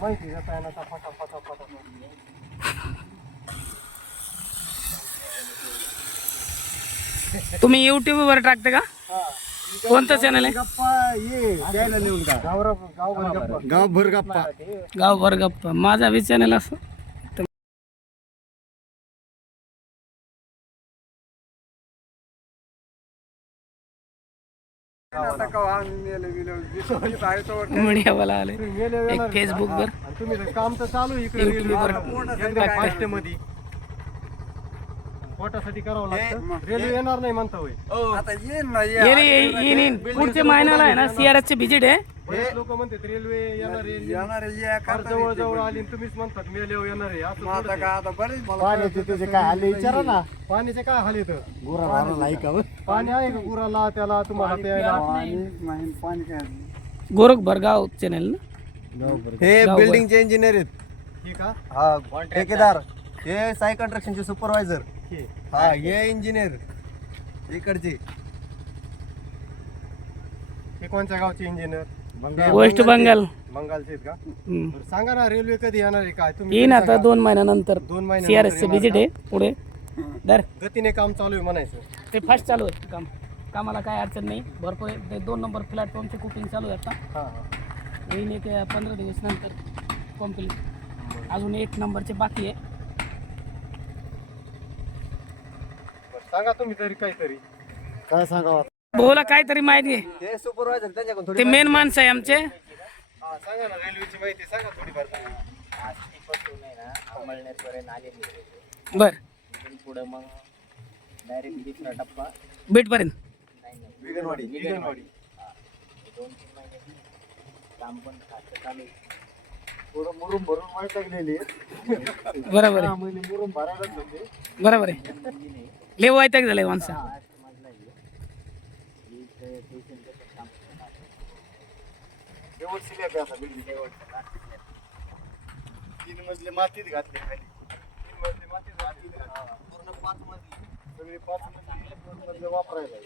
माहिती आहे ना फटा तुम्ही YouTube वर टाकते का? कोणतं चॅनल आहे? गप्पा ये द्यायला लिहून का गावभर गप्पा गावभर गप्पा. माझा बी चॅनल असं. मीडियावाला आले एक फेसबुकवर तुम्ही काम तर चालू इकडे मध्ये पोटासाठी करावं लागतं. रेल्वे येणार नाही म्हणता होय. पुढच्या महिन्याला आहे ना CRS ची व्हिजिट आहे. लोक म्हणतात रेल्वे येणार जवळ जवळ आली तुम्हीच म्हणतात मेल्यावर येणार आहे. पाण्याचे त्याचे काय हाल विचारा ना. पाण्याचे काय हाल येतं पाणी आहे का गुराला त्याला तुम्हाला प्यायला पाणी काय गोरख भरगाव चॅनल ना. हे बिल्डिंगचे इंजिनियर आहेत. ठीक आहे. हा ठेकेदार. हे साई कंस्ट्रक्शनचे सुपरवायझर. हा हे इंजिनियर इकडचे. हे कोणत्या गावचे इंजिनियर? वेस्ट बंगाल. बंगालचे आहेत का? सांगा ना रेल्वे कधी येणार आहे काय तुम्ही? येईन आता 2 महिन्यानंतर. 2 महिने CRS ची व्हिजिट आहे पुढे. दर गतीने काम चालू आहे म्हणायचं. ते फास्ट चालू आहे काम. कामाला काय अडचण नाही. भरपूर ते 2 नंबर प्लॅटफॉर्मचे कुकिंग चालू आहे आता. येईन एक 15 दिवस नंतर कंप्लीट. अजून 1 नंबरचे बाकी आहे. सांगा तुम्ही तरी काहीतरी. काय सांगा भाऊला काहीतरी माहिती आहे. हे सुपरवायझर त्यांच्याकडून थोडी ते मेन माणसं आहे आमचे. सांगा ना रेल्वेची माहिती सांगा थोडीफार. बर पुढे मग डायरेक्ट दुसरा टप्पा बीटपर्यंत. विगनवाडी. 2-3 महिने काम पण चालू आहे. थोडं मुरुम भरून माहिती लागलेली बरोबर आहे. मुरुम भरायलाच होते. बरोबर आहे. लय वैताग झालंय माणसं. व्यवस्थित आता बिल्डिंग 3 मजले मातीत घातले खाली. 3 मजले मातीत घातली पूर्ण 5 मजले सगळे 5 मजले वापरायला.